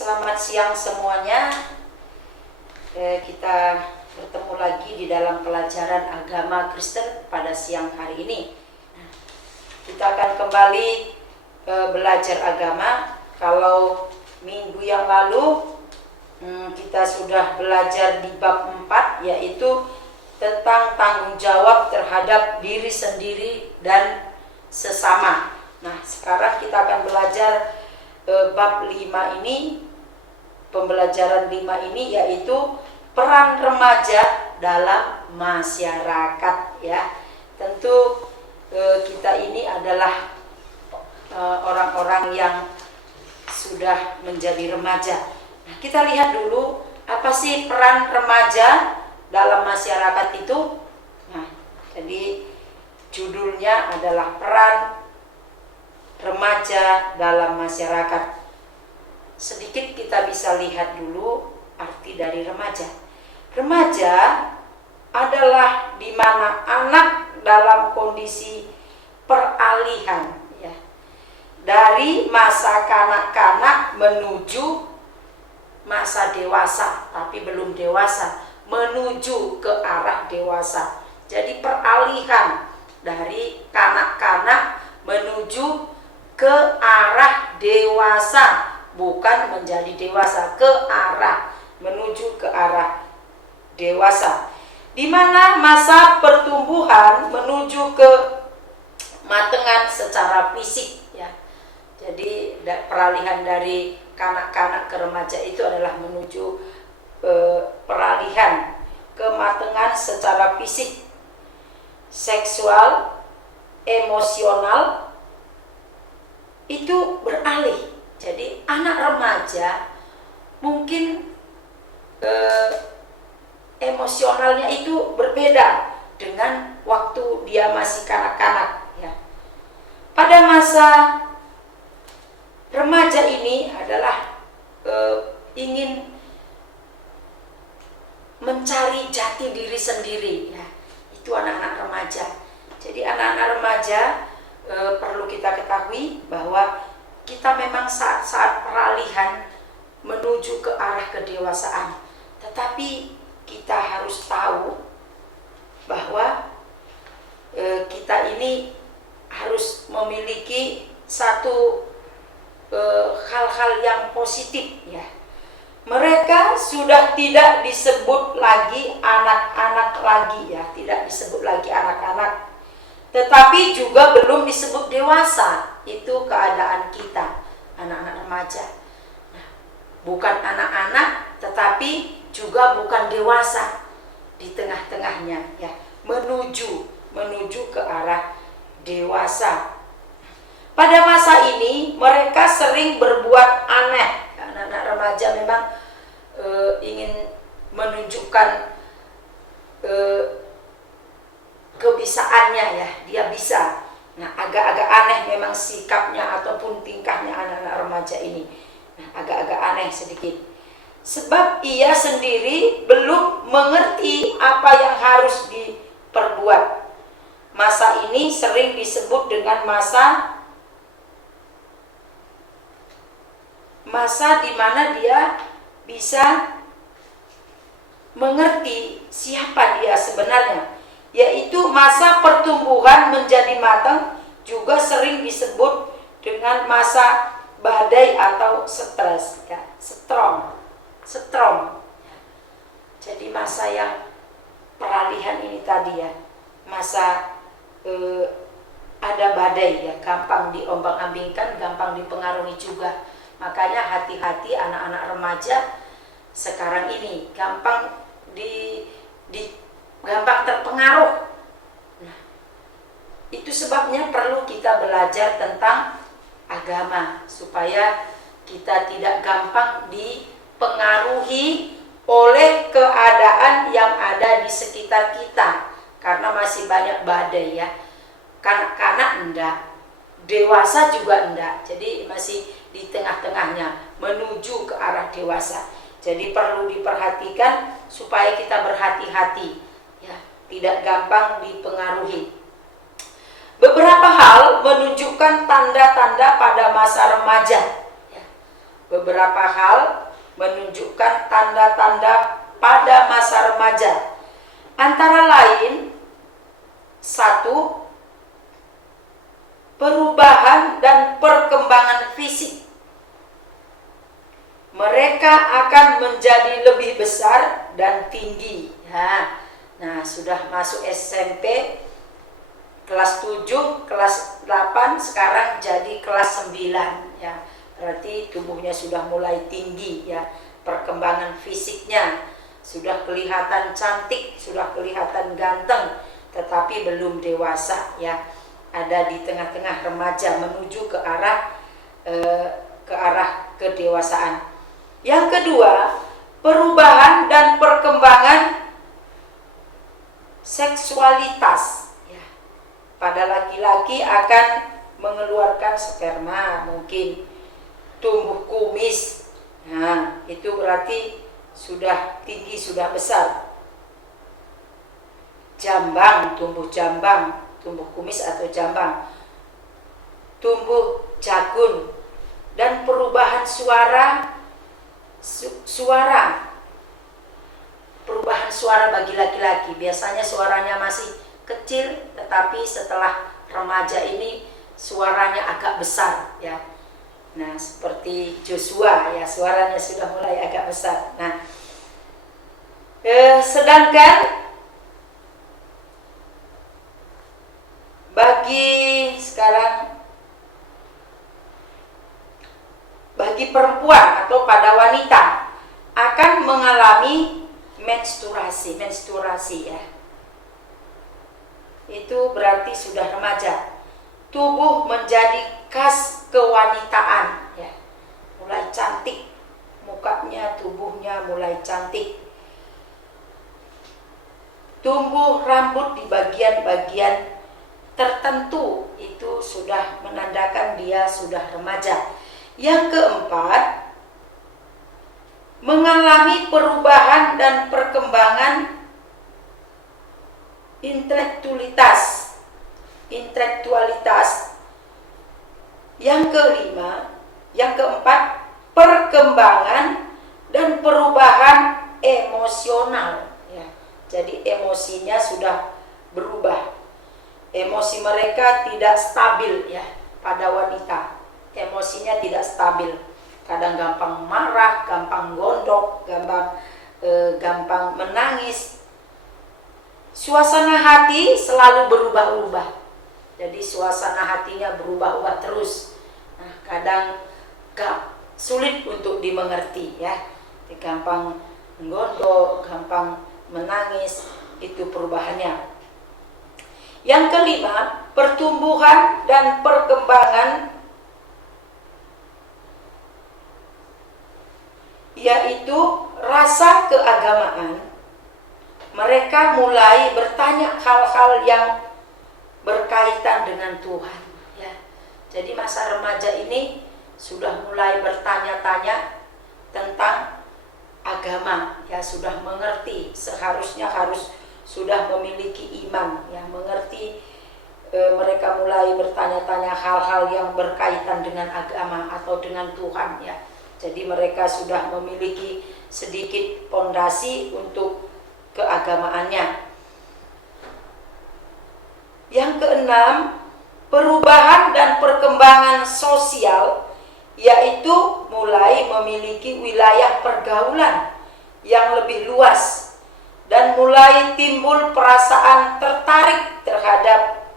Selamat siang semuanya. Kita bertemu lagi di dalam pelajaran agama Kristen pada siang hari ini. Kita akan kembali belajar agama. Kalau minggu yang lalu kita sudah belajar di bab 4, yaitu tentang tanggung jawab terhadap diri sendiri dan sesama. Nah, sekarang kita akan belajar bab 5 ini, pembelajaran 5 ini, yaitu peran remaja dalam masyarakat, ya. Tentu kita ini adalah orang-orang yang sudah menjadi remaja. Nah, kita lihat dulu apa sih peran remaja dalam masyarakat itu. Nah, jadi judulnya adalah peran remaja dalam masyarakat. Sedikit kita bisa lihat dulu arti dari remaja. Remaja adalah di mana anak dalam kondisi peralihan, ya, dari masa kanak-kanak menuju masa dewasa, tapi belum dewasa, menuju ke arah dewasa. Jadi peralihan dari kanak-kanak menuju ke arah dewasa, bukan menjadi dewasa, ke arah, menuju ke arah dewasa. Di mana masa pertumbuhan menuju ke matengan secara fisik, ya. Jadi peralihan dari kanak-kanak ke remaja itu adalah menuju peralihan ke matengan secara fisik, seksual, emosional, itu beralih. Jadi anak remaja mungkin emosionalnya itu berbeda dengan waktu dia masih kanak-kanak, ya. Pada masa remaja ini adalah ingin mencari jati diri sendiri, ya. Itu anak-anak remaja. Jadi anak-anak remaja perlu kita ketahui bahwa kita memang saat peralihan menuju ke arah kedewasaan. Tetapi kita harus tahu bahwa kita ini harus memiliki satu hal-hal yang positif, ya. Mereka sudah tidak disebut lagi anak-anak lagi, ya, tidak disebut lagi anak-anak, tetapi juga belum disebut dewasa. Itu keadaan kita, anak-anak remaja. Nah, bukan anak-anak, tetapi juga bukan dewasa, di tengah-tengahnya, ya, menuju ke arah dewasa. Pada masa ini mereka sering berbuat aneh. Anak-anak remaja memang ingin menunjukkan kebisaannya, ya, dia bisa. Nah, agak-agak aneh memang sikapnya ataupun tingkahnya anak-anak remaja ini. Nah, agak-agak aneh sedikit. Sebab ia sendiri belum mengerti apa yang harus diperbuat. Masa ini sering disebut dengan masa di mana dia bisa mengerti siapa dia sebenarnya, yaitu masa pertumbuhan menjadi matang, juga sering disebut dengan masa badai atau stres, ya, strom. Jadi masa yang peralihan ini tadi, ya, masa ada badai, ya, gampang diombang-ambingkan, gampang dipengaruhi juga. Makanya hati-hati anak-anak remaja sekarang ini gampang gampang terpengaruh. Nah, itu sebabnya perlu kita belajar tentang agama supaya kita tidak gampang dipengaruhi oleh keadaan yang ada di sekitar kita, karena masih banyak badai, ya. Kanak-kanak enggak, dewasa juga enggak. Jadi masih di tengah-tengahnya menuju ke arah dewasa. Jadi perlu diperhatikan supaya kita berhati-hati, ya, tidak gampang dipengaruhi. Beberapa hal menunjukkan tanda-tanda pada masa remaja, ya. beberapa hal menunjukkan tanda-tanda pada masa remaja. Antara lain, satu, perubahan dan perkembangan fisik. Mereka akan menjadi lebih besar dan tinggi. Nah, sudah masuk SMP, kelas 7, kelas 8, sekarang jadi kelas 9 ya. Berarti tubuhnya sudah mulai tinggi ya. Perkembangan fisiknya sudah kelihatan cantik, sudah kelihatan ganteng, tetapi belum dewasa ya. Ada di tengah-tengah remaja menuju ke arah kedewasaan. Yang kedua, perubahan dan perkembangan seksualitas ya. Pada laki-laki akan mengeluarkan sperma, mungkin tumbuh kumis. Nah, itu berarti sudah tinggi, sudah besar. Jambang, tumbuh kumis atau jambang. Tumbuh jagun dan perubahan suara. Perubahan suara bagi laki-laki, biasanya suaranya masih kecil, tetapi setelah remaja ini suaranya agak besar ya. Nah, seperti Joshua ya, suaranya sudah mulai agak besar. Nah, sedangkan bagi perempuan atau pada wanita akan mengalami menstruasi ya. Itu berarti sudah remaja. Tubuh menjadi khas kewanitaan ya. Mulai cantik mukanya, tubuhnya mulai cantik. Tumbuh rambut di bagian-bagian tertentu, itu sudah menandakan dia sudah remaja. Yang keempat, mengalami perubahan dan perkembangan intelektualitas. Yang keempat, perkembangan dan perubahan emosional ya. Jadi emosinya sudah berubah. Emosi mereka tidak stabil ya. Pada wanita emosinya tidak stabil, kadang gampang marah, gampang gondok, gampang menangis. Suasana hati selalu berubah-ubah, jadi suasana hatinya berubah-ubah terus. Nah, kadang sulit untuk dimengerti ya, gampang gondok, gampang menangis, itu perubahannya. Yang kelima, pertumbuhan dan perkembangan, yaitu rasa keagamaan. Mereka mulai bertanya hal-hal yang berkaitan dengan Tuhan ya. Jadi masa remaja ini sudah mulai bertanya-tanya tentang agama ya, sudah mengerti, seharusnya sudah memiliki iman ya, mengerti. Mereka mulai bertanya-tanya hal-hal yang berkaitan dengan agama atau dengan Tuhan ya. Jadi mereka sudah memiliki sedikit pondasi untuk keagamaannya. Yang keenam, perubahan dan perkembangan sosial, yaitu mulai memiliki wilayah pergaulan yang lebih luas dan mulai timbul perasaan tertarik terhadap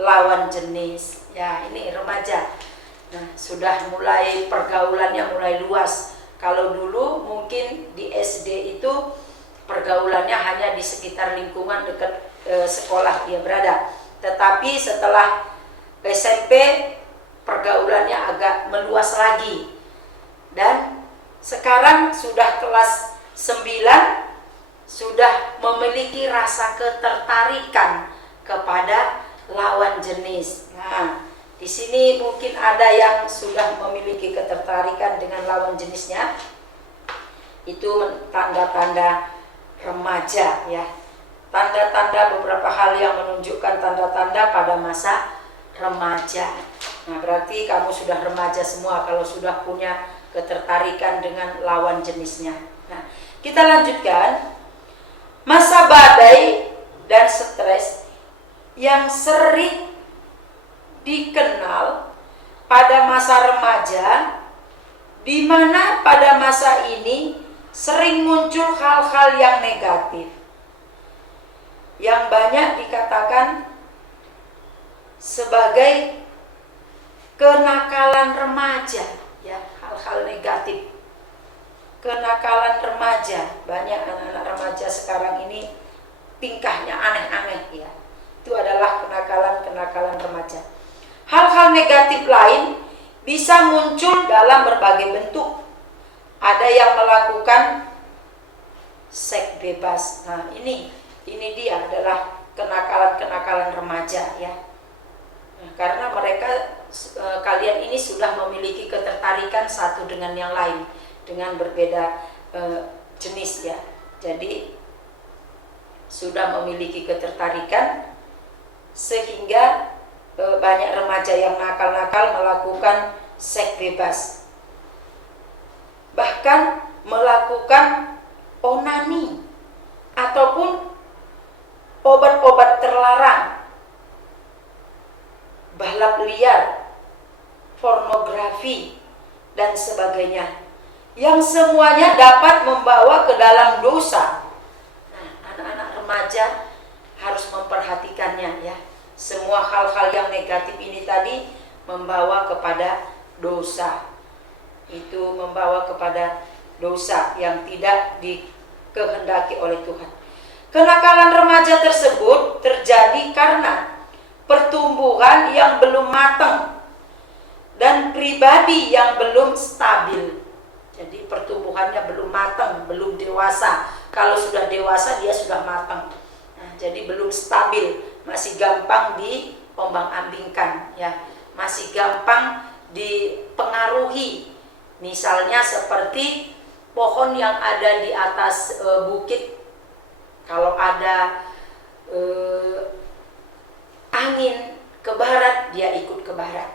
lawan jenis. Ya, ini remaja. Nah, sudah mulai pergaulannya mulai luas. Kalau dulu mungkin di SD itu pergaulannya hanya di sekitar lingkungan dekat sekolah dia berada. Tetapi setelah SMP pergaulannya agak meluas lagi. Dan sekarang sudah kelas 9, sudah memiliki rasa ketertarikan kepada lawan jenis. Nah, di sini mungkin ada yang sudah memiliki ketertarikan dengan lawan jenisnya. Itu tanda-tanda remaja ya. Tanda-tanda, beberapa hal yang menunjukkan tanda-tanda pada masa remaja. Nah, berarti kamu sudah remaja semua kalau sudah punya ketertarikan dengan lawan jenisnya. Nah, kita lanjutkan. Masa badai dan stres yang sering dikenal pada masa remaja, di mana pada masa ini sering muncul hal-hal yang negatif, yang banyak dikatakan sebagai kenakalan remaja, ya, hal-hal negatif. Kenakalan remaja, banyak anak-anak remaja sekarang ini tingkahnya aneh-aneh, ya. Itu adalah kenakalan-kenakalan remaja. Hal-hal negatif lain bisa muncul dalam berbagai bentuk. Ada yang melakukan seks bebas. Nah, ini dia adalah kenakalan-kenakalan remaja, ya. Nah, karena mereka kalian ini sudah memiliki ketertarikan satu dengan yang lain, dengan berbeda jenis, ya. Jadi sudah memiliki ketertarikan sehingga banyak remaja yang nakal-nakal melakukan seks bebas, bahkan melakukan onani ataupun obat-obat terlarang, balap liar, pornografi, dan sebagainya, yang semuanya dapat membawa ke dalam dosa. Nah, anak-anak remaja harus memperhatikannya, ya. Semua hal-hal yang negatif ini tadi membawa kepada dosa. Itu membawa kepada dosa yang tidak dikehendaki oleh Tuhan. Kenakalan remaja tersebut terjadi karena pertumbuhan yang belum matang dan pribadi yang belum stabil. Jadi pertumbuhannya belum matang, belum dewasa. Kalau sudah dewasa dia sudah matang. Nah, jadi belum stabil, masih gampang diombang-ambingkan, ya. Masih gampang dipengaruhi. Misalnya seperti pohon yang ada di atas bukit. Kalau ada angin ke barat, dia ikut ke barat.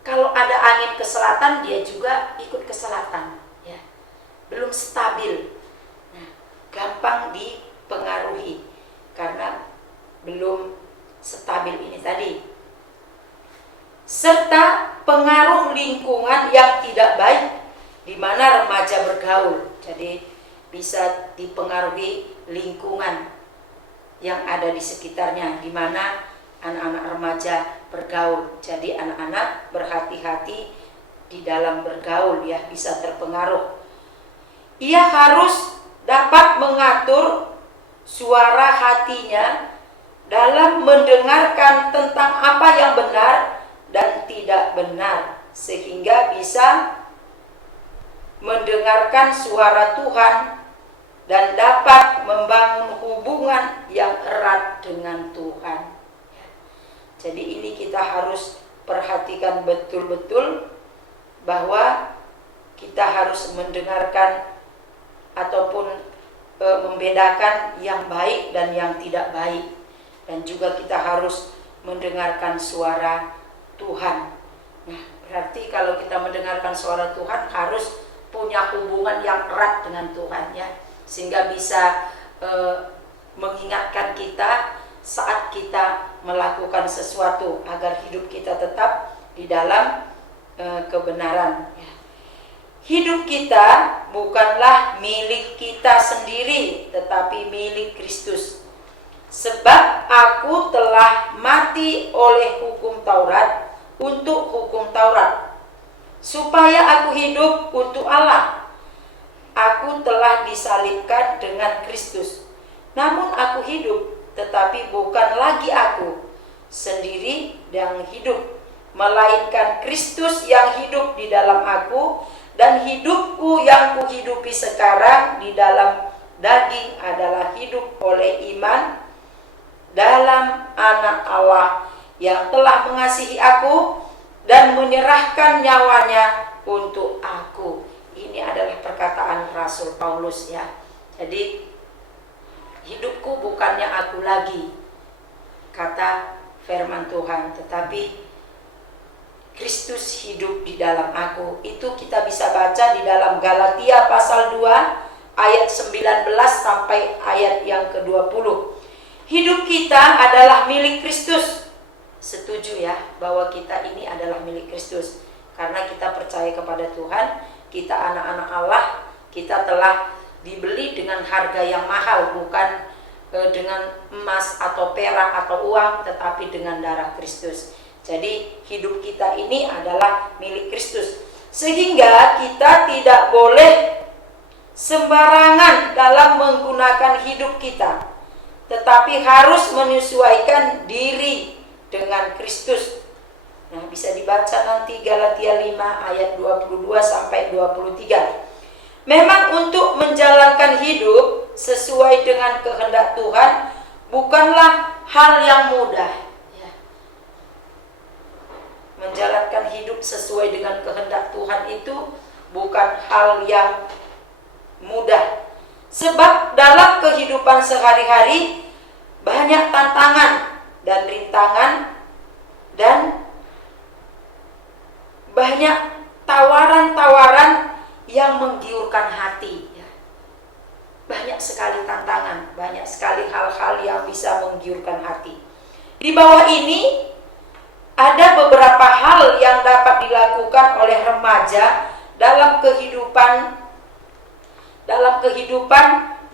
Kalau ada angin ke selatan, dia juga ikut ke selatan, ya. Belum stabil. Nah, gampang dipengaruhi karena belum stabil ini tadi. Serta pengaruh lingkungan yang tidak baik di mana remaja bergaul. Jadi bisa dipengaruhi lingkungan yang ada di sekitarnya di mana anak-anak remaja bergaul. Jadi anak-anak berhati-hati di dalam bergaul, ya, bisa terpengaruh. Ia harus dapat mengatur suara hatinya dalam mendengarkan tentang apa yang benar dan tidak benar, sehingga bisa mendengarkan suara Tuhan dan dapat membangun hubungan yang erat dengan Tuhan. Jadi ini kita harus perhatikan betul-betul bahwa kita harus mendengarkan ataupun membedakan yang baik dan yang tidak baik. Dan juga kita harus mendengarkan suara Tuhan. Nah, berarti kalau kita mendengarkan suara Tuhan harus punya hubungan yang erat dengan Tuhan, ya. Sehingga bisa mengingatkan kita saat kita melakukan sesuatu agar hidup kita tetap di dalam kebenaran, ya. Hidup kita bukanlah milik kita sendiri, tetapi milik Kristus. Sebab aku telah mati oleh hukum Taurat untuk hukum Taurat, supaya aku hidup untuk Allah. Aku telah disalibkan dengan Kristus. Namun aku hidup, tetapi bukan lagi aku sendiri yang hidup, melainkan Kristus yang hidup di dalam aku. Dan hidupku yang kuhidupi sekarang di dalam daging adalah hidup oleh iman dalam Anak Allah yang telah mengasihi aku dan menyerahkan nyawanya untuk aku. Ini adalah perkataan Rasul Paulus, ya. Jadi hidupku bukannya aku lagi, kata firman Tuhan, tetapi Kristus hidup di dalam aku. Itu kita bisa baca di dalam Galatia pasal 2 ayat 19 sampai ayat yang ke-20. Hidup kita adalah milik Kristus. Setuju ya bahwa kita ini adalah milik Kristus. Karena kita percaya kepada Tuhan, kita anak-anak Allah, kita telah dibeli dengan harga yang mahal, bukan dengan emas atau perak atau uang, tetapi dengan darah Kristus. Jadi hidup kita ini adalah milik Kristus, sehingga kita tidak boleh sembarangan dalam menggunakan hidup kita, tetapi harus menyesuaikan diri dengan Kristus. Nah, bisa dibaca nanti Galatia 5 ayat 22 sampai 23. Memang untuk menjalankan hidup sesuai dengan kehendak Tuhan bukanlah hal yang mudah. Ya. Menjalankan hidup sesuai dengan kehendak Tuhan itu bukan hal yang mudah. Sebab dalam kehidupan sehari-hari banyak tantangan dan rintangan dan banyak tawaran-tawaran yang menggiurkan hati. Banyak sekali tantangan, banyak sekali hal-hal yang bisa menggiurkan hati. Di bawah ini ada beberapa hal yang dapat dilakukan oleh remaja dalam kehidupan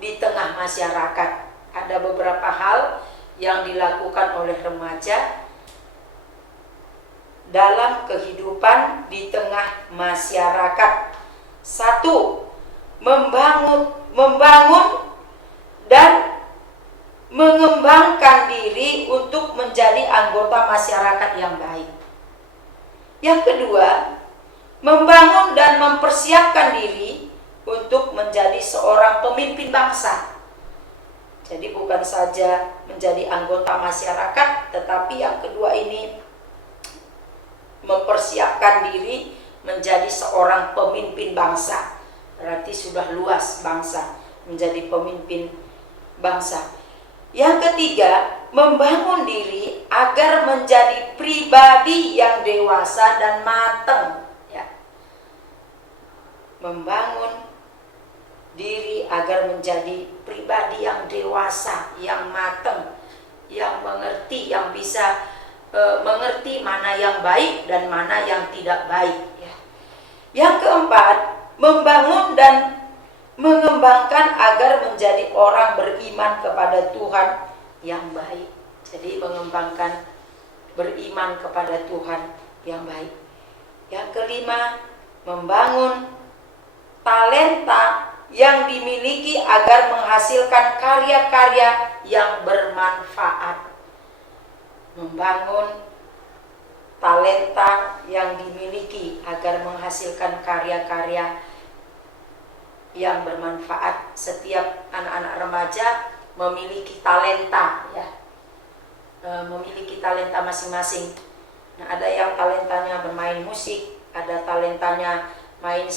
di tengah masyarakat. Ada beberapa hal yang dilakukan oleh remaja dalam kehidupan di tengah masyarakat. 1. Membangun dan mengembangkan diri untuk menjadi anggota masyarakat yang baik. Yang kedua, membangun dan mempersiapkan diri untuk menjadi seorang pemimpin bangsa. Jadi bukan saja menjadi anggota masyarakat, tetapi yang kedua ini mempersiapkan diri menjadi seorang pemimpin bangsa. Berarti sudah luas bangsa menjadi pemimpin bangsa. Yang ketiga, membangun diri agar menjadi pribadi yang dewasa dan matang. Ya. Membangun diri agar menjadi pribadi yang dewasa, yang matang, yang mengerti, yang bisa mengerti mana yang baik dan mana yang tidak baik. Yang keempat, membangun dan mengembangkan agar menjadi orang beriman kepada Tuhan yang baik. Jadi mengembangkan beriman kepada Tuhan yang baik. Yang kelima, membangun talenta yang dimiliki agar menghasilkan karya-karya yang bermanfaat. Membangun talenta yang dimiliki agar menghasilkan karya-karya yang bermanfaat. Setiap anak-anak remaja memiliki talenta, ya, memiliki talenta masing-masing. Nah, ada yang talentanya bermain musik, ada talentanya main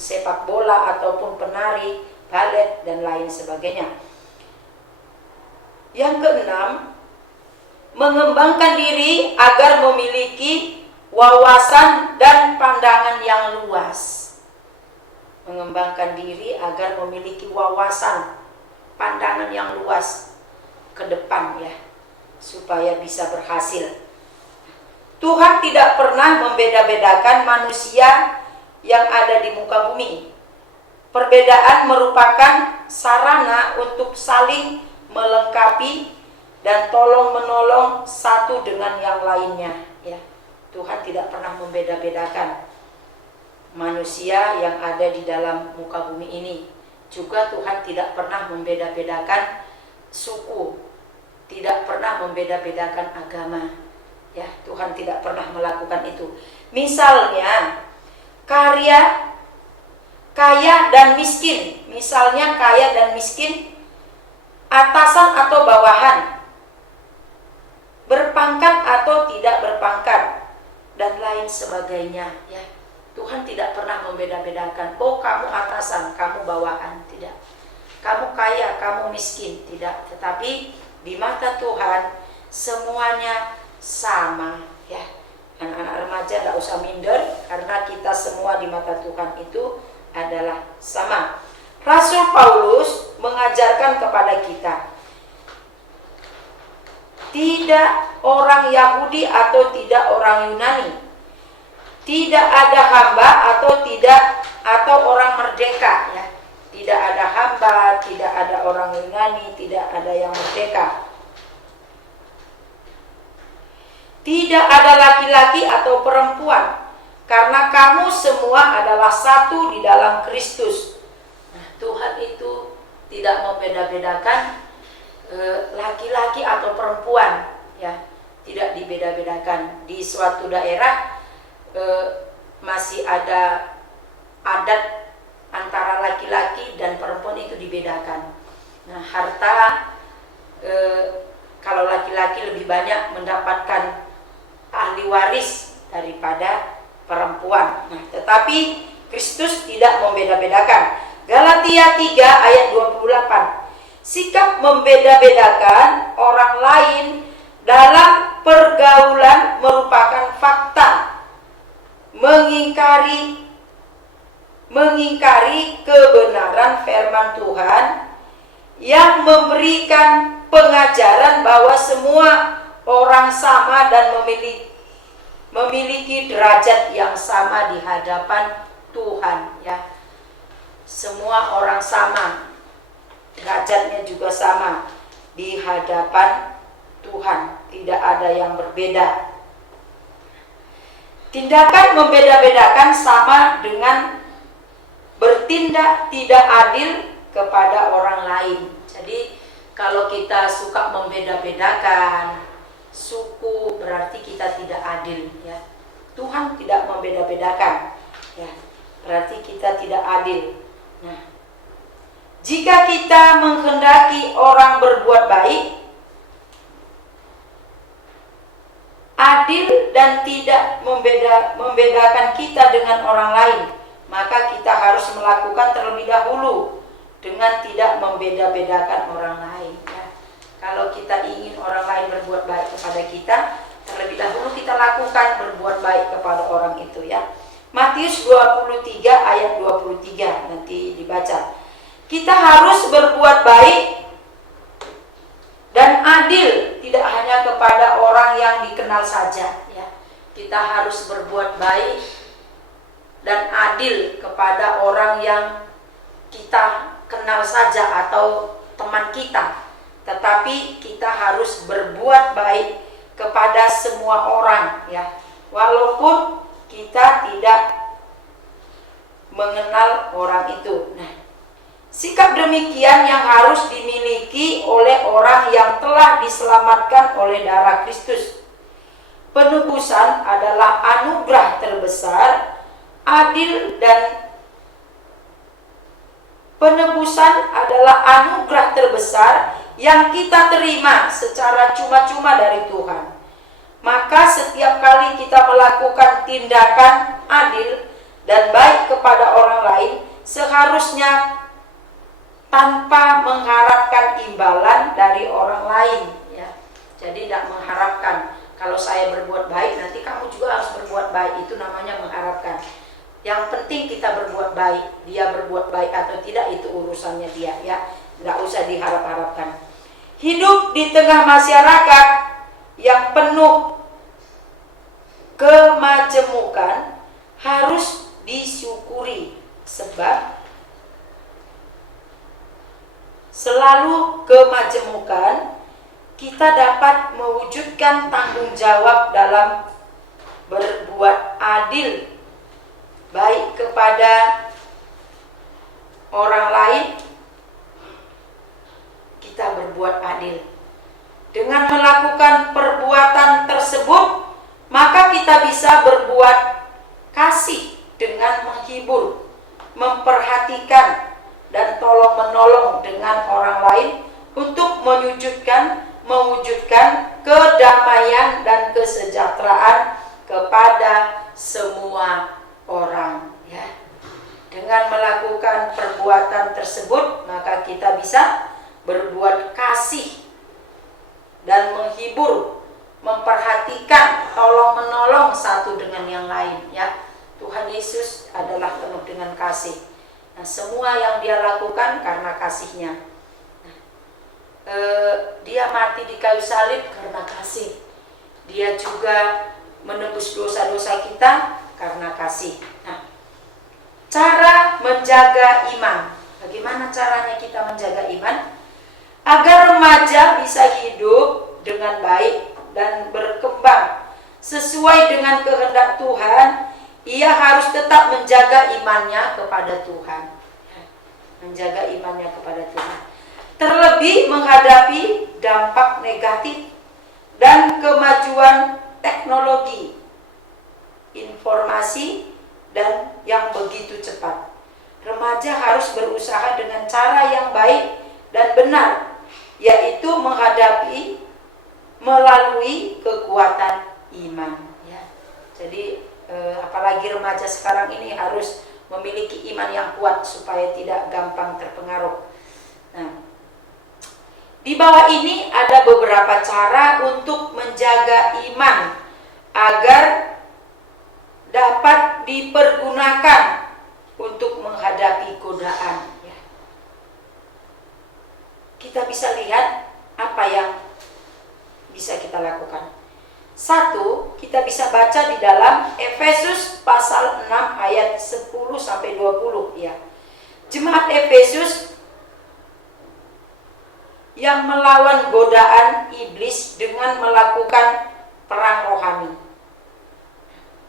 sepak bola ataupun penari, balet dan lain sebagainya. Yang keenam, mengembangkan diri agar memiliki wawasan dan pandangan yang luas. Mengembangkan diri agar memiliki wawasan, pandangan yang luas ke depan, ya, supaya bisa berhasil. Tuhan tidak pernah membeda-bedakan manusia yang ada di muka bumi. Perbedaan merupakan sarana untuk saling melengkapi dan tolong-menolong satu dengan yang lainnya, ya. Tuhan tidak pernah membeda-bedakan manusia yang ada di dalam muka bumi ini. Juga Tuhan tidak pernah membeda-bedakan suku, tidak pernah membeda-bedakan agama. Ya, Tuhan tidak pernah melakukan itu. Misalnya, kaya dan miskin. Misalnya kaya dan miskin, atasan atau bawahan, berpangkat atau tidak berpangkat, dan lain sebagainya, ya. Tuhan tidak pernah membeda-bedakan, oh kamu atasan, kamu bawahan, tidak. Kamu kaya, kamu miskin, tidak. Tetapi di mata Tuhan semuanya sama, ya. Anak-anak remaja tidak usah minder, karena kita semua di mata Tuhan itu adalah sama. Rasul Paulus mengajarkan kepada kita, tidak orang Yahudi atau tidak orang Yunani, tidak ada hamba atau orang merdeka, ya. Tidak ada hamba, tidak ada orang Yunani, tidak ada yang merdeka. Tidak ada laki-laki atau perempuan, karena kamu semua adalah satu di dalam Kristus. Nah, Tuhan itu tidak membeda-bedakan laki-laki atau perempuan, ya, tidak dibeda-bedakan. Di suatu daerah masih ada adat antara laki-laki dan perempuan itu dibedakan. Nah, harta kalau laki-laki lebih banyak mendapatkan ahli waris daripada perempuan. Nah, tetapi Kristus tidak membeda-bedakan. Galatia 3 ayat 28. Sikap membeda-bedakan orang lain dalam pergaulan merupakan fakta mengingkari kebenaran firman Tuhan yang memberikan pengajaran bahwa semua orang sama dan memiliki derajat yang sama di hadapan Tuhan, ya. Semua orang sama, derajatnya juga sama di hadapan Tuhan, tidak ada yang berbeda. Tindakan membeda-bedakan sama dengan bertindak tidak adil kepada orang lain. Jadi kalau kita suka membeda-bedakan suku, berarti kita tidak adil, ya. Tuhan tidak membeda-bedakan, ya, berarti kita tidak adil. Nah, jika kita menghendaki orang berbuat baik, adil dan tidak membedakan kita dengan orang lain, maka kita harus melakukan terlebih dahulu dengan tidak membeda-bedakan orang lain, ya. Kalau kita ingin orang lain berbuat baik kepada kita, terlebih dahulu kita lakukan berbuat baik kepada orang itu, ya. Matius 23 ayat 23 nanti dibaca. Kita harus berbuat baik dan adil, tidak hanya kepada orang yang dikenal saja, ya. Kita harus berbuat baik dan adil kepada orang yang kita kenal saja atau teman kita. Tetapi kita harus berbuat baik kepada semua orang, ya, walaupun kita tidak mengenal orang itu. Nah, sikap demikian yang harus dimiliki oleh orang yang telah diselamatkan oleh darah Kristus. Penebusan adalah anugerah terbesar, adil dan penebusan adalah anugerah terbesar yang kita terima secara cuma-cuma dari Tuhan. Maka setiap kali kita melakukan tindakan adil dan baik kepada orang lain, seharusnya tanpa mengharapkan imbalan dari orang lain, ya. Jadi tidak mengharapkan, kalau saya berbuat baik nanti kamu juga harus berbuat baik, itu namanya mengharapkan. Yang penting kita berbuat baik, dia berbuat baik atau tidak itu urusannya dia, ya. Tidak usah diharap-harapkan. Hidup di tengah masyarakat yang penuh kemajemukan harus disyukuri, sebab selalu kemajemukan kita dapat mewujudkan tanggung jawab dalam berbuat adil, baik kepada orang lain. Kita berbuat adil dengan melakukan perbuatan tersebut, maka kita bisa berbuat kasih dengan menghibur, memperhatikan dan tolong-menolong dengan orang lain untuk mewujudkan kedamaian dan kesejahteraan kepada semua orang, ya. Dengan melakukan perbuatan tersebut, maka kita bisa berbuat kasih dan menghibur, memperhatikan, tolong-menolong satu Yesus adalah penuh dengan kasih. Nah, semua yang dia lakukan karena kasihnya. Dia mati di kayu salib karena kasih. Dia juga menebus dosa-dosa kita karena kasih. Nah, cara menjaga iman. Bagaimana caranya kita menjaga iman? Agar remaja bisa hidup dengan baik dan berkembang sesuai dengan kehendak Tuhan, ia harus tetap menjaga imannya kepada Tuhan. Menjaga imannya kepada Tuhan. Terlebih menghadapi dampak negatif dan kemajuan teknologi, informasi, dan yang begitu cepat. Remaja harus berusaha dengan cara yang baik dan benar, yaitu menghadapi melalui kekuatan iman. Ya. Jadi apalagi remaja sekarang ini harus memiliki iman yang kuat supaya tidak gampang terpengaruh. Nah, di bawah ini ada beberapa cara untuk menjaga iman agar dapat dipergunakan untuk menghadapi godaan. Ya. Kita bisa lihat apa yang bisa kita lakukan. Satu, kita bisa baca di dalam Efesus pasal 6 ayat 10 sampai 20 ya. Jemaat Efesus yang melawan godaan iblis dengan melakukan perang rohani,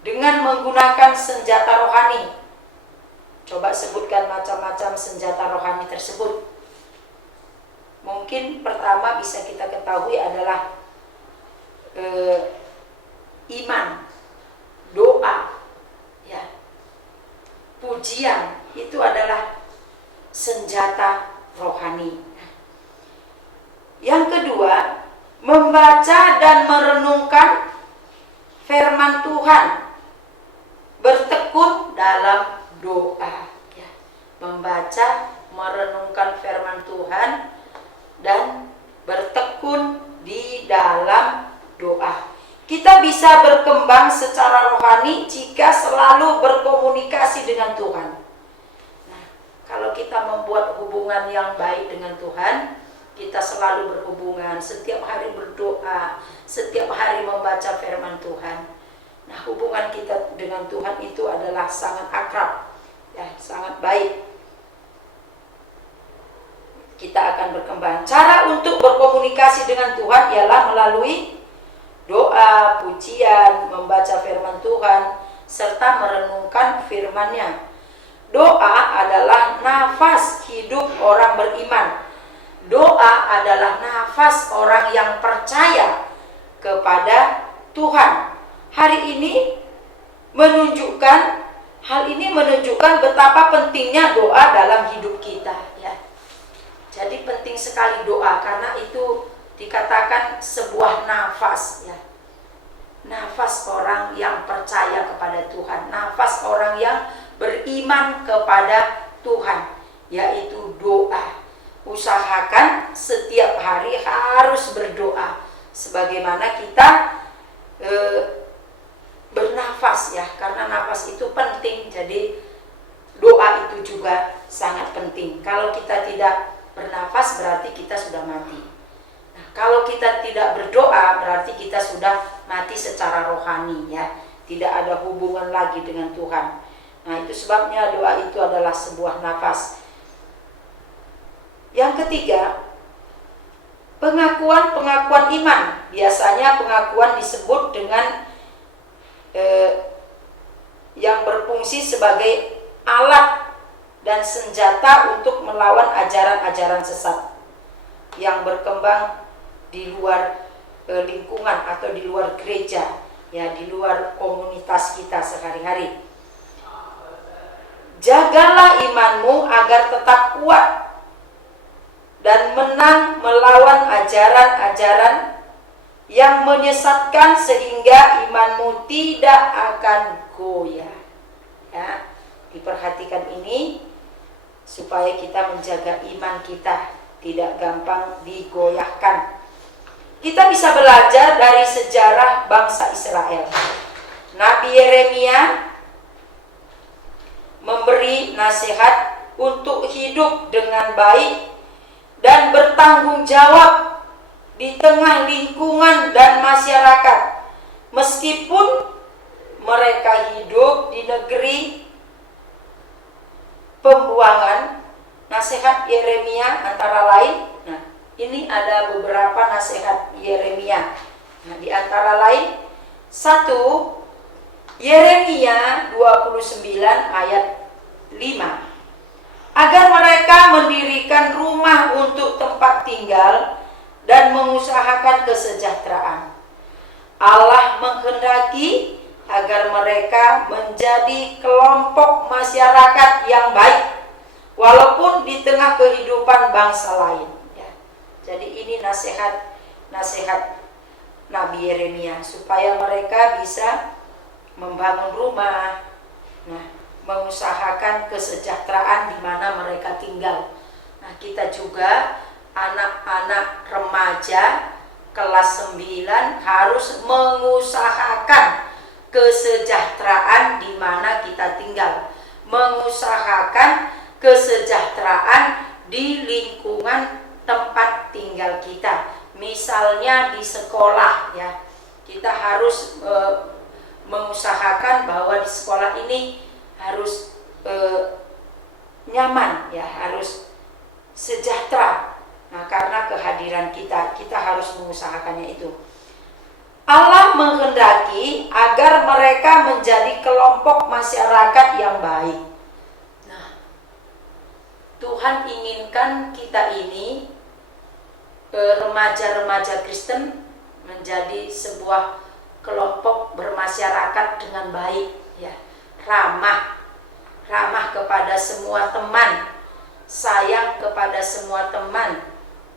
dengan menggunakan senjata rohani. Coba sebutkan macam-macam senjata rohani tersebut. Mungkin pertama bisa kita ketahui adalah iman, doa, ya, pujian, itu adalah senjata rohani. Yang kedua, membaca dan merenungkan firman Tuhan, bertekun dalam doa. Ya. Membaca, merenungkan firman Tuhan, dan bertekun di dalam doa. Kita bisa berkembang secara rohani jika selalu berkomunikasi dengan Tuhan. Nah, kalau kita membuat hubungan yang baik dengan Tuhan, kita selalu berhubungan, setiap hari berdoa, setiap hari membaca firman Tuhan. Nah, hubungan kita dengan Tuhan itu adalah sangat akrab, ya, sangat baik. Kita akan berkembang. Cara untuk berkomunikasi dengan Tuhan ialah melalui doa, pujian, membaca firman Tuhan, serta merenungkan firman-Nya. Doa adalah nafas hidup orang beriman. Doa adalah nafas orang yang percaya kepada Tuhan. Hal ini menunjukkan betapa pentingnya doa dalam hidup kita, ya. Jadi penting sekali doa karena itu dikatakan sebuah nafas, ya. Nafas orang yang percaya kepada Tuhan, nafas orang yang beriman kepada Tuhan, yaitu doa. Usahakan setiap hari harus berdoa sebagaimana kita bernafas, ya, karena nafas itu penting. Jadi doa itu juga sangat penting. Kalau kita tidak bernafas berarti kita sudah mati. Nah, kalau kita tidak berdoa berarti kita sudah mati secara rohani, ya. Tidak ada hubungan lagi dengan Tuhan. Nah, itu sebabnya doa itu adalah sebuah nafas. Yang ketiga, pengakuan iman. Biasanya pengakuan disebut dengan yang berfungsi sebagai alat dan senjata untuk melawan ajaran-ajaran sesat yang berkembang di luar lingkungan atau di luar gereja, ya, di luar komunitas kita sehari-hari. Jagalah imanmu agar tetap kuat dan menang melawan ajaran-ajaran yang menyesatkan sehingga imanmu tidak akan goyah. Ya, diperhatikan ini supaya kita menjaga iman kita tidak gampang digoyahkan. Kita bisa belajar dari sejarah bangsa Israel. Nabi Yeremia memberi nasihat untuk hidup dengan baik dan bertanggung jawab di tengah lingkungan dan masyarakat, meskipun mereka hidup di negeri pembuangan. Nasihat Yeremia antara lain, nah ini ada beberapa nasihat Yeremia. Nah, di antara lain, 1 Yeremia 29 ayat 5, agar mereka mendirikan rumah untuk tempat tinggal dan mengusahakan kesejahteraan. Allah menghendaki agar mereka menjadi kelompok masyarakat yang baik, walaupun di tengah kehidupan bangsa lain. Ya. Jadi ini nasihat Nabi Yeremia, supaya mereka bisa membangun rumah, nah, mengusahakan kesejahteraan di mana mereka tinggal. Nah, kita juga anak-anak remaja kelas 9 harus mengusahakan kesejahteraan di mana kita tinggal, mengusahakan kesejahteraan di lingkungan tempat tinggal kita. Misalnya di sekolah, ya, kita harus mengusahakan bahwa di sekolah ini harus nyaman, ya, harus sejahtera. Nah, karena kehadiran kita harus mengusahakannya itu. Allah menghendaki agar mereka menjadi kelompok masyarakat yang baik. Nah, Tuhan inginkan kita ini, remaja-remaja Kristen, menjadi sebuah kelompok bermasyarakat dengan baik, ya, ramah kepada semua teman, sayang kepada semua teman,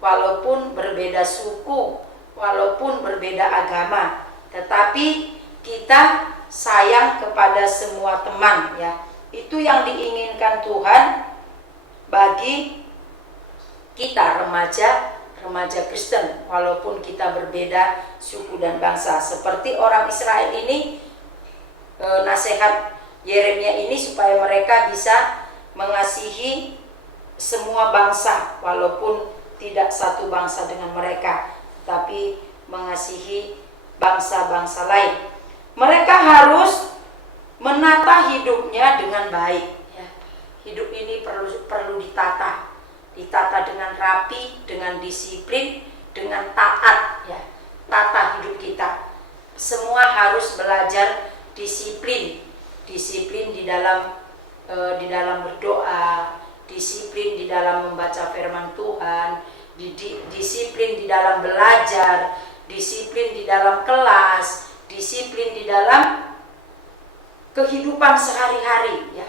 walaupun berbeda suku, walaupun berbeda agama, tetapi kita sayang kepada semua teman, ya. Itu yang diinginkan Tuhan bagi kita remaja Kristen, walaupun kita berbeda suku dan bangsa. Seperti orang Israel ini, nasihat Yeremia ini supaya mereka bisa mengasihi semua bangsa, walaupun tidak satu bangsa dengan mereka, tapi mengasihi bangsa-bangsa lain. Mereka harus menata hidupnya dengan baik, ya. Hidup ini perlu ditata dengan rapi, dengan disiplin, dengan taat, ya. Tata hidup kita. Semua harus belajar disiplin di dalam berdoa, disiplin di dalam membaca firman Tuhan, disiplin di dalam belajar, disiplin di dalam kelas, disiplin di dalam kehidupan sehari-hari, ya.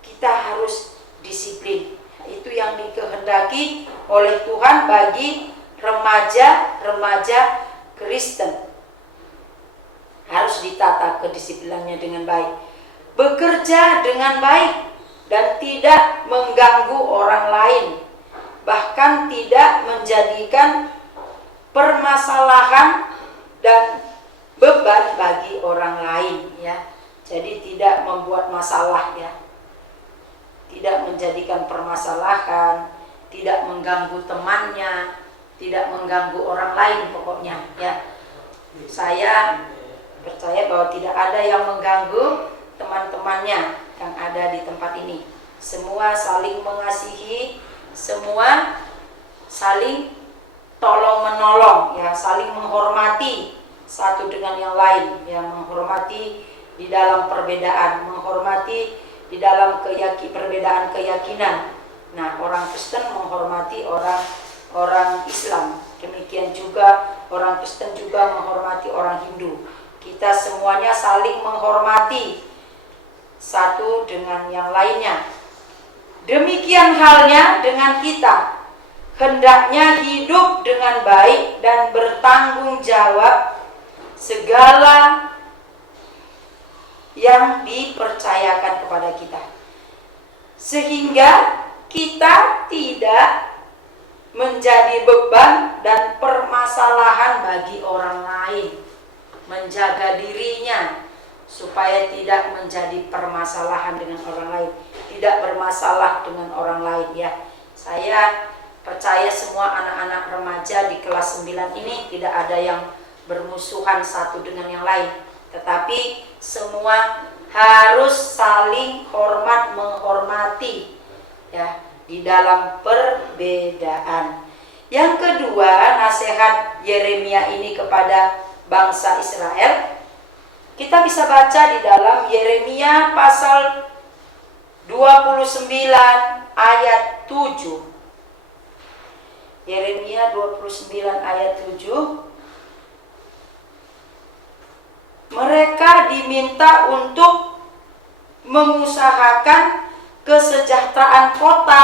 Kita harus disiplin. Itu yang dikehendaki oleh Tuhan bagi remaja Kristen. Harus ditata kedisiplinannya dengan baik, bekerja dengan baik dan tidak mengganggu orang lain, bahkan tidak menjadikan permasalahan dan beban bagi orang lain, ya. Jadi tidak membuat masalah, ya. Tidak menjadikan permasalahan, tidak mengganggu temannya, tidak mengganggu orang lain, pokoknya, ya. Saya percaya bahwa tidak ada yang mengganggu teman-temannya yang ada di tempat ini. Semua saling mengasihi, semua saling tolong-menolong, ya, saling menghormati satu dengan yang lain, ya, menghormati di dalam perbedaan, menghormati di dalam perbedaan keyakinan. Nah, orang Kristen menghormati orang Islam. Demikian juga orang Kristen juga menghormati orang Hindu. Kita semuanya saling menghormati satu dengan yang lainnya. Demikian halnya dengan kita. Hendaknya hidup dengan baik dan bertanggung jawab segala yang dipercayakan kepada kita, sehingga kita tidak menjadi beban dan permasalahan bagi orang lain. Menjaga dirinya, supaya tidak menjadi permasalahan dengan orang lain, tidak bermasalah dengan orang lain ya. Saya percaya semua anak-anak remaja di kelas 9 ini tidak ada yang bermusuhan satu dengan yang lain, tetapi semua harus saling hormat menghormati ya, di dalam perbedaan. Yang kedua, nasihat Yeremia ini kepada bangsa Israel kita bisa baca di dalam Yeremia pasal 29 ayat 7. Yeremia 29 ayat 7. Mereka diminta untuk mengusahakan kesejahteraan kota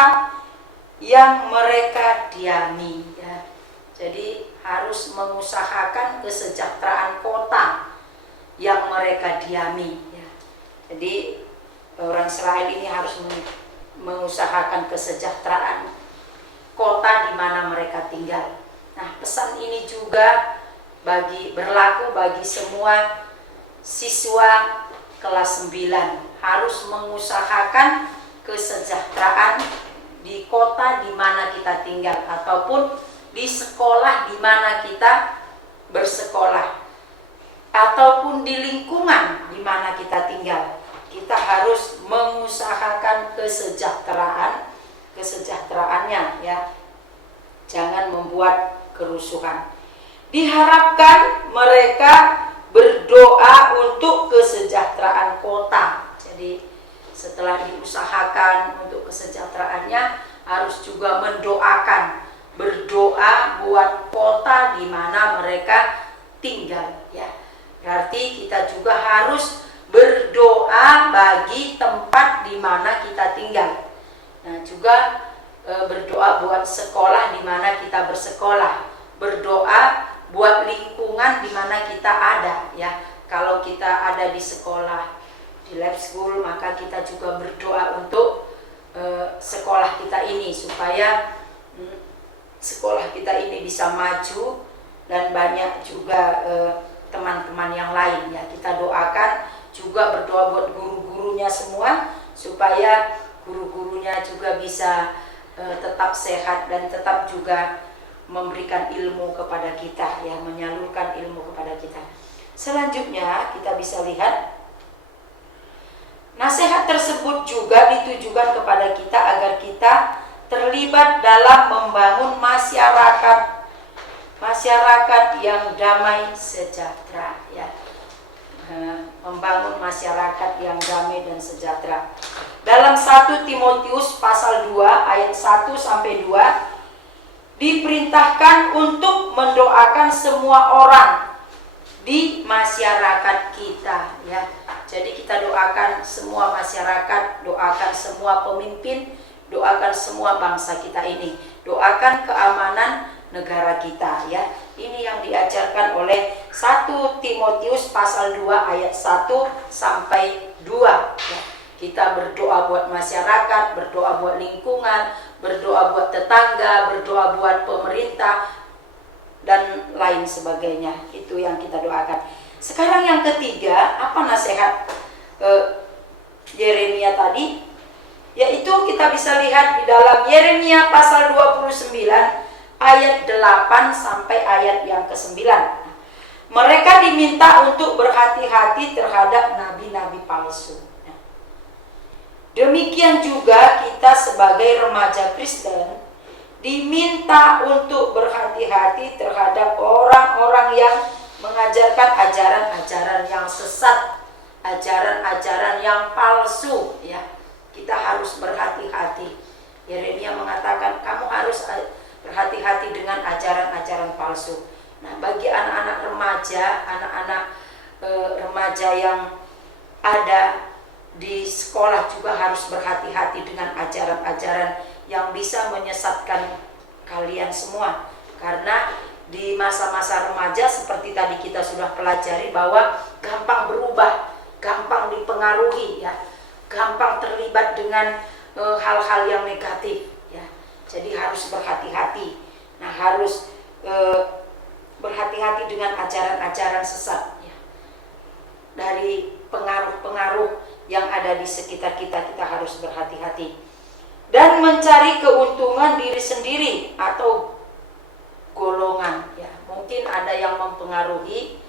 yang mereka diami ya. Jadi harus mengusahakan kesejahteraan kota yang mereka diami ya. Jadi orang Israel ini harus mengusahakan kesejahteraan kota di mana mereka tinggal. Nah, pesan ini juga berlaku bagi semua siswa kelas 9, harus mengusahakan kesejahteraan di kota di mana kita tinggal ataupun di sekolah di mana kita bersekolah ataupun di lingkungan di mana kita tinggal. Kita harus mengusahakan kesejahteraannya ya. Jangan membuat kerusuhan. Diharapkan mereka berdoa untuk kesejahteraan kota. Jadi setelah diusahakan untuk kesejahteraannya, harus juga mendoakan, berdoa buat kota di mana mereka tinggal ya. Berarti kita juga harus berdoa bagi tempat di mana kita tinggal. Nah, juga berdoa buat sekolah di mana kita bersekolah, berdoa buat lingkungan di mana kita ada ya. Kalau kita ada di sekolah, di lab school, maka kita juga berdoa untuk sekolah kita ini supaya sekolah kita ini bisa maju dan banyak juga teman-teman yang lain ya. Kita doakan, juga berdoa buat guru-gurunya semua supaya guru-gurunya juga bisa tetap sehat dan tetap juga memberikan ilmu kepada kita ya, menyalurkan ilmu kepada kita. Selanjutnya kita bisa lihat nasihat tersebut juga ditujukan kepada kita agar kita terlibat dalam membangun masyarakat yang damai sejahtera ya. Membangun masyarakat yang damai dan sejahtera. Dalam 1 Timotius pasal 2 ayat 1 sampai 2 diperintahkan untuk mendoakan semua orang di masyarakat kita ya. Jadi kita doakan semua masyarakat, doakan semua pemimpin, doakan semua bangsa kita ini, doakan keamanan negara kita ya. Ini yang diajarkan oleh 1 Timotius pasal 2 ayat 1 sampai 2 ya. Kita berdoa buat masyarakat, berdoa buat lingkungan, berdoa buat tetangga, berdoa buat pemerintah dan lain sebagainya. Itu yang kita doakan. Sekarang yang ketiga, apa nasihat Yeremia tadi? Yaitu kita bisa lihat di dalam Yeremia pasal 29 ayat 8 sampai ayat yang ke-9. Mereka diminta untuk berhati-hati terhadap nabi-nabi palsu. Demikian juga kita sebagai remaja Kristen diminta untuk berhati-hati terhadap orang-orang yang mengajarkan ajaran-ajaran yang sesat, ajaran-ajaran yang palsu ya. Kita harus berhati-hati. Yeremia mengatakan kamu harus berhati-hati dengan ajaran-ajaran palsu. Nah, bagi anak-anak remaja yang ada di sekolah juga harus berhati-hati dengan ajaran-ajaran yang bisa menyesatkan kalian semua. Karena di masa-masa remaja seperti tadi kita sudah pelajari bahwa gampang berubah, gampang dipengaruhi ya, gampang terlibat dengan hal-hal yang negatif ya. Jadi harus berhati-hati. Nah, harus berhati-hati dengan ajaran-ajaran sesat ya. dari pengaruh-pengaruh yang ada di sekitar kita. Kita harus berhati-hati dan mencari keuntungan diri sendiri atau golongan. Ya, mungkin ada yang mempengaruhi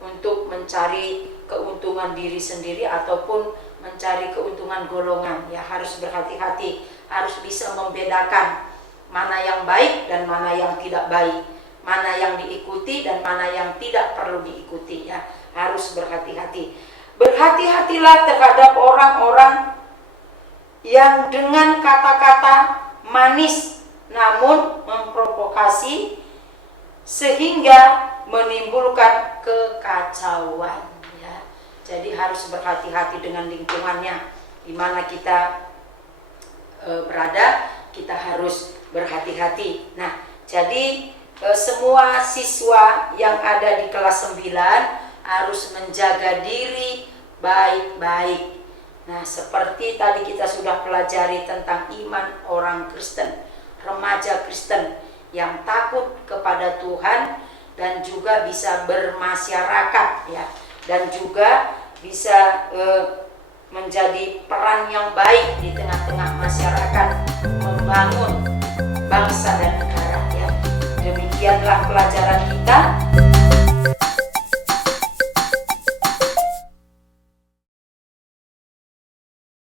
untuk mencari keuntungan diri sendiri ataupun mencari keuntungan golongan. Ya, harus berhati-hati, harus bisa membedakan mana yang baik dan mana yang tidak baik, mana yang diikuti dan mana yang tidak perlu diikuti. Ya, harus berhati-hati. Berhati-hatilah terhadap orang-orang yang dengan kata-kata manis namun memprovokasi sehingga menimbulkan kekacauan. Ya, jadi harus berhati-hati dengan lingkungannya di mana kita berada. Kita harus berhati-hati. Nah, jadi semua siswa yang ada di kelas 9 harus menjaga diri baik-baik. Nah, seperti tadi kita sudah pelajari tentang iman orang Kristen, remaja Kristen yang takut kepada Tuhan dan juga bisa bermasyarakat, ya, dan juga bisa menjadi peran yang baik di tengah-tengah masyarakat, membangun bangsa dan negara. Ya, demikianlah pelajaran kita.